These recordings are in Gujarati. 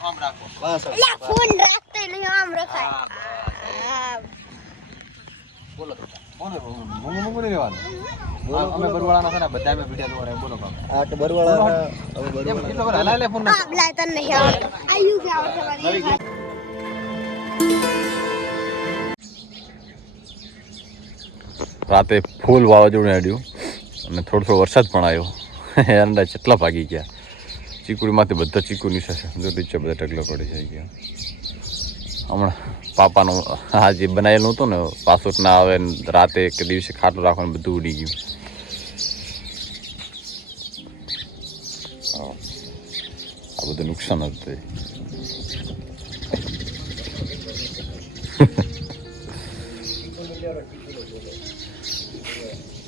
આમ રાખો બસ લે ફોન રાખતે નહીં આમ રખાય બોલો બોલો બોલો રહેવાનું અમે બરવાળાના છે ને બધા અમે વિડિયો જોવા બોલો બાપા આ તો બરવાળા હવે બરવાળા એટલો હલા લે ફોન આ બ્લાય તને નહીં આવડે આયુ કે આવડે મારી રાતે ફૂલ વાવાઝોડું આડ્યું અને થોડો વરસાદ પણ આવ્યો એરંડા જેટલા ભાગી ગયા ચીકુડીમાંથી બધા ચીકુ નીચે છે જો નીચે બધા ઢગલો પડી થઈ ગયા હમણાં પાપાનું આ જે બનાવેલું હતું ને પાસોટ ના આવે રાતે એક દિવસે ખાટલું રાખવાનું બધું ઉડી ગયું આ બધું નુકસાન જ થયું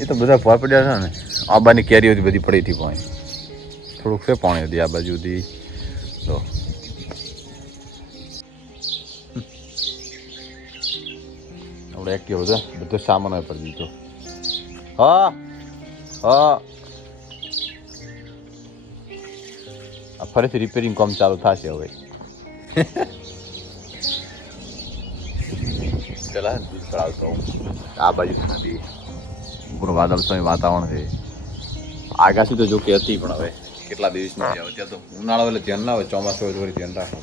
એ તો બધા ભોય પડ્યા છે ને આબાની કેરીઓ બધી પડી હતી પાણી થોડુંક છે પાણી હતી આ બાજુ હતી તો આપણે એક્ટિવ બધા બધો સામાન પર દીધો હા હા આ ફરીથી રિપેરિંગ કામ ચાલુ થશે હવે પેલા દૂધ પડાવતો આ બાજુ નદી પૂરો વાદળછાયું વાતાવરણ છે આગાસી તો જો કે હતી પણ હવે કેટલા દિવસ નથી આવે ત્યાં તો ઉનાળો એટલે ધ્યાન ના આવે ચોમાસું હોય થોડી ધ્યાન રાખો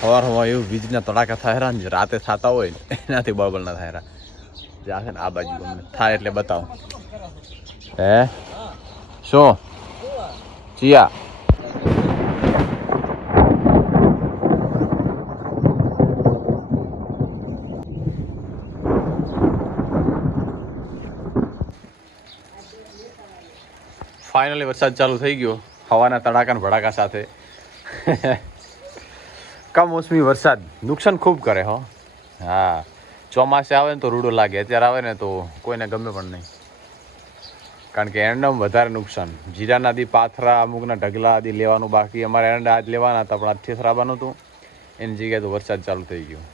સવારમાં એવું વીજના તડાકા થાય ને રાતે થતા હોય ને એનાથી બળબળ ના થાય જે છે ને આ બાજુ અમને થાય એટલે બતાવો હે શું ચિયા ફાઇનલી વરસાદ ચાલુ થઈ ગયો હવાના તડાકા ને ભડાકા સાથે કમોસમી વરસાદ નુકસાન ખૂબ કરે હો હા ચોમાસે આવે ને તો રૂડો લાગે અત્યારે આવે ને તો કોઈને ગમે પણ નહીં કારણ કે એરંડામાં વધારે નુકસાન જીરાના દી પાથરા અમુકના ઢગલા આદિ લેવાનું બાકી અમારે એરંડા આજ લેવાના હતા પણ આજથી ખરાબાનું હતું એની જગ્યાએ તો વરસાદ ચાલુ થઈ ગયો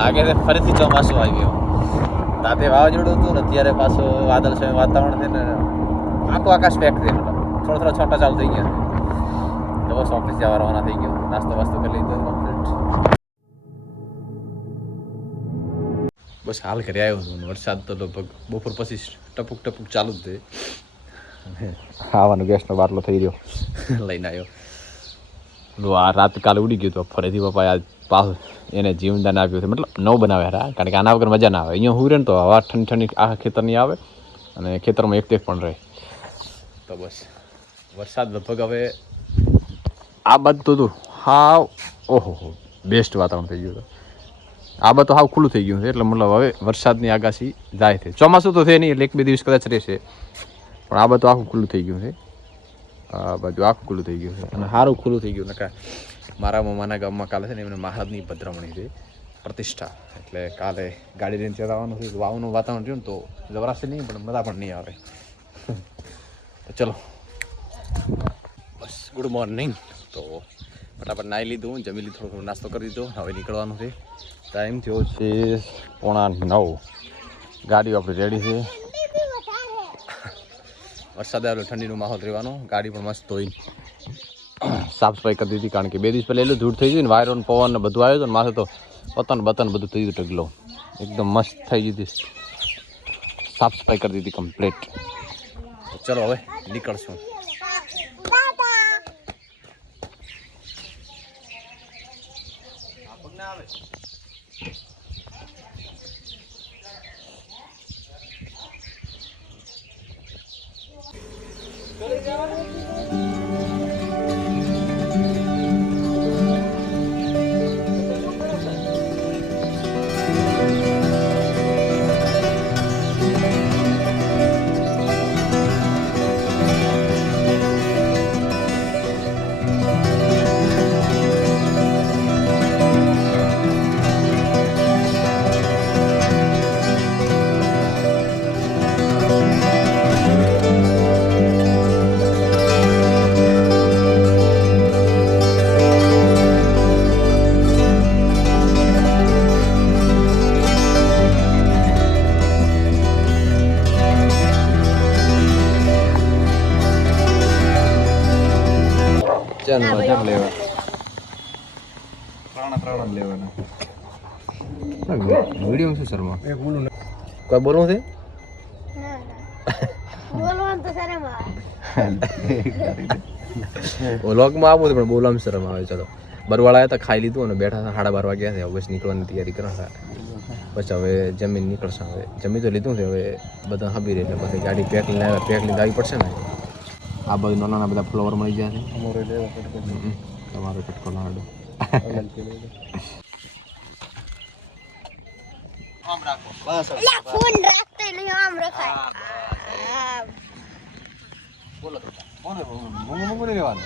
લાગે છે ફરીથી ચોમાસું આવી ગયો રાતે વાવાઝોડું હતું ને અત્યારે પાછું વાદળછાયું વાતાવરણ છે ને આખું આકાશ પેક થઈ ગયું થોડા છોટા ચાલુ થઈ ગયા તો બસ ઓફિસ જવા રવાના થઈ ગયો નાસ્તો વાસ્તો કરી લીધો કમ્પ્લીટ બસ હાલ ઘરે આવ્યો છું વરસાદ તો લગભગ બપોર પછી ટપુક ટપુક ચાલુ જ થઈ ખાવાનો ગેસનો બાટલો થઈ રહ્યો લઈને આવ્યો આ રાત કાલે ઉડી ગયું તો ફરીથી પપ્પાએ આજ પાછું એને જીવનદાન આપ્યું છે મતલબ નવું બનાવે કારણ કે આના વગર મજા ના આવે અહીંયા હું રહે ને તો હવા ઠંડી ઠંડી આખા ખેતરની આવે અને ખેતરમાં એક તેક પણ રહે તો બસ વરસાદ લગભગ હવે આ બાજુ તો હાવ ઓહો બેસ્ટ વાતાવરણ થઈ ગયું હતું આ બાજુ તો હાવ ખુલ્લું થઈ ગયું છે એટલે મતલબ હવે વરસાદની આગાસી જાય છે ચોમાસું તો છે નહીં એટલે એક બે દિવસ કદાચ રહેશે પણ આ બાજુ આખું ખુલ્લું થઈ ગયું છે આ બાજુ આખું ખુલ્લું થઈ ગયું છે અને સારું ખુલ્લું થઈ ગયું ને મારા મમ્માના ગામમાં કાલે છે ને એમને મહારાજની પધરામણી છે પ્રતિષ્ઠા એટલે કાલે ગાડી લઈને ત્યાં આવવાનું છે વાવનું વાતાવરણ થયું ને તો જવરાશે નહીં પણ મજા પણ નહીં આવે તો ચલો બસ ગુડ મોર્નિંગ તો ફટાફટ નાહી લીધું જમી લીધું થોડો નાસ્તો કરી દીધો હવે નીકળવાનું છે ટાઈમ થયો છે 8:45 ગાડીઓ આપણી રેડી છે વરસાદ આવેલો ઠંડીનો માહોલ રહેવાનો ગાડી પણ મસ્ત ધોઈ સાફ સફાઈ કરી દીધી કારણ કે 2 દિવસ પહેલાં એટલું ધૂળ થઈ ગયું ને વાયરો ને પવન ને બધું આવ્યું હતું ને માથે તો પતન બતન બધું થઈ ગયું ઢગલો એકદમ મસ્ત થઈ ગઈ હતી સાફ સફાઈ કરી દીધી કમ્પ્લીટ ચલો હવે નીકળશું ચાલ મજા લેવા ત્રણ લેવાના વિડીયો શું શર્મા કોઈ બોલવું છે ના બોલવાનું તો શરમ આવે. વ્લોગમાં આવું પણ બોલવામાં શરમ આવે. ચલો બરવાળા હતા, ખાઈ લીધું અને બેઠા હતા. 12:30 વાગ્યા છે. હવે નીકળવાની તૈયારી કરો હતા. પછી હવે જમીન નીકળશે. હવે જમી તો લીધું છે. હવે બધા હબી રહે એટલે બધી ગાડી પેક લઈને આવ્યા. પેક લઈને આવી પડશે ને. આ બધું નાના બધા ફ્લાવર મળી ગયા છે. તમારો ચટકો લાડો અલા ફોન રાખતો નહીં આમ રખાય. બોલો મોંઘું લેવાનું.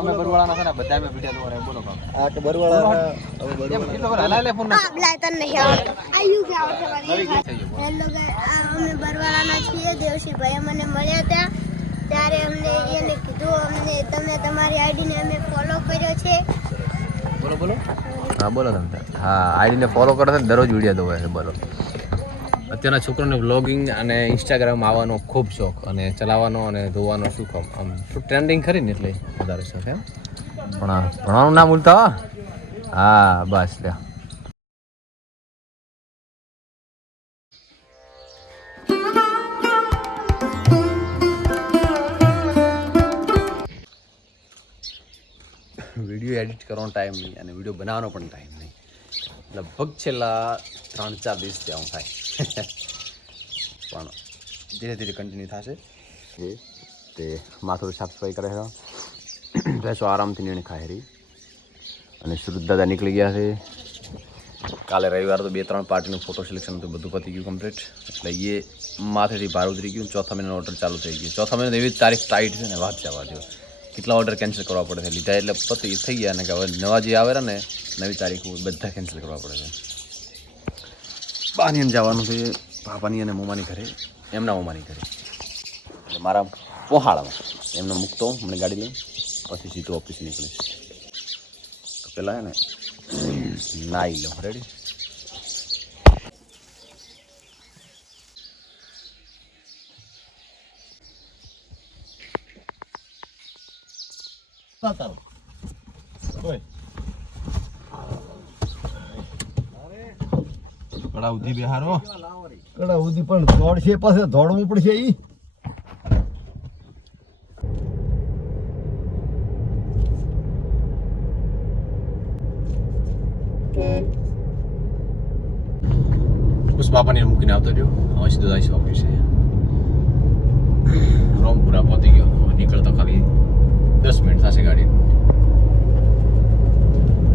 અમે બરવાળાના છે ને બધા અમે વિડિયો જોવા બોલો કામ આ તો બરવાળાના હવે કેટલો વાર હલાય ફોન ના આપલા તને નહીં આવડે. આયુ કે આવડે મારી હેલો ગાઈસ, અમે બરવાળાના છીએ. દેવશીભાઈ અમને મળ્યા હતા ત્યારે અમને એને કીધું અમને તમે તમારી આઈડીને અમે ફોલો કર્યો છે. બોલો હા બોલો તમે. હા આઈડીને ફોલો કરો છો, દરરોજ વિડીયો જોવે છે. બોલો. અત્યારના છોકરાને વ્લોગિંગ અને ઇન્સ્ટાગ્રામ આવવાનો ખૂબ શોખ અને ચલાવવાનો અને જોવાનો શું કામ આમ ટ્રેન્ડિંગ ખરી ને એટલે વધારે શોખ એમ. પણ ભણવાનું ના ભૂલતા હો. હા બસ લ્યો. વિડીયો એડિટ કરવાનો ટાઈમ નહીં અને વિડીયો બનાવવાનો પણ ટાઈમ નહીં. લગભગ છેલ્લા 3-4 દિવસથી આવું થાય. પણ ધીરે ધીરે કન્ટિન્યુ થશે. તે માથું સાફ સફાઈ કરે છે. ભેંસો આરામથી નીણ ખાઈ રહી. અને સુરત દાદા નીકળી ગયા છે. કાલે રવિવાર તો 2-3 પાર્ટીનું ફોટો સિલેક્શન હતું, બધું પતી ગયું કમ્પ્લીટ. એટલે એ માથેથી ભાર ઉતરી ગયું. ચોથા મહિનાનો ઓર્ડર ચાલુ થઈ ગયો. ચોથા મહિનાની એવી તારીખ ટાઈટ છે ને વાત જવા દો. કેટલા ઓર્ડર કેન્સલ કરવા પડે છે. લીધા એટલે પતી થઈ ગયા ને કે હવે નવા જે આવે ને નવી તારીખ બધા કેન્સલ કરવા પડે છે. બાની એમ જવાનું છે પાપાની અને મોમાની ઘરે, એમના મોમાની ઘરે. એટલે મારા પોહાળામાં એમને મૂકતો મને ગાડી લઈને પછી સીધો ઓફિસ નીકળીશ. તો પહેલાં હે ને નાહી લઉં. રેડી? કડા ઉધી બિહારો કડા ઉધી પણ દોડશે પાસે દોડવું પડશે ઈ. બસ બાપાને મૂકીને આવતો રહ્યો. હવે સીધો જઈશ ઓફિસે. રોમપુરા પહોંચી ગયો. નીકળતો ખાલી 10 મિનિટ થશે ગાડી.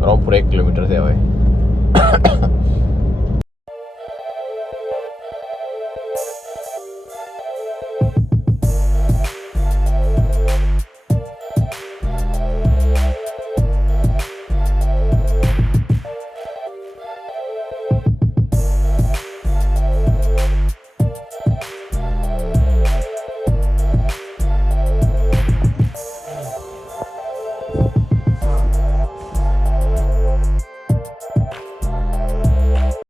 રોમપુર 1 કિલોમીટર છે હવે.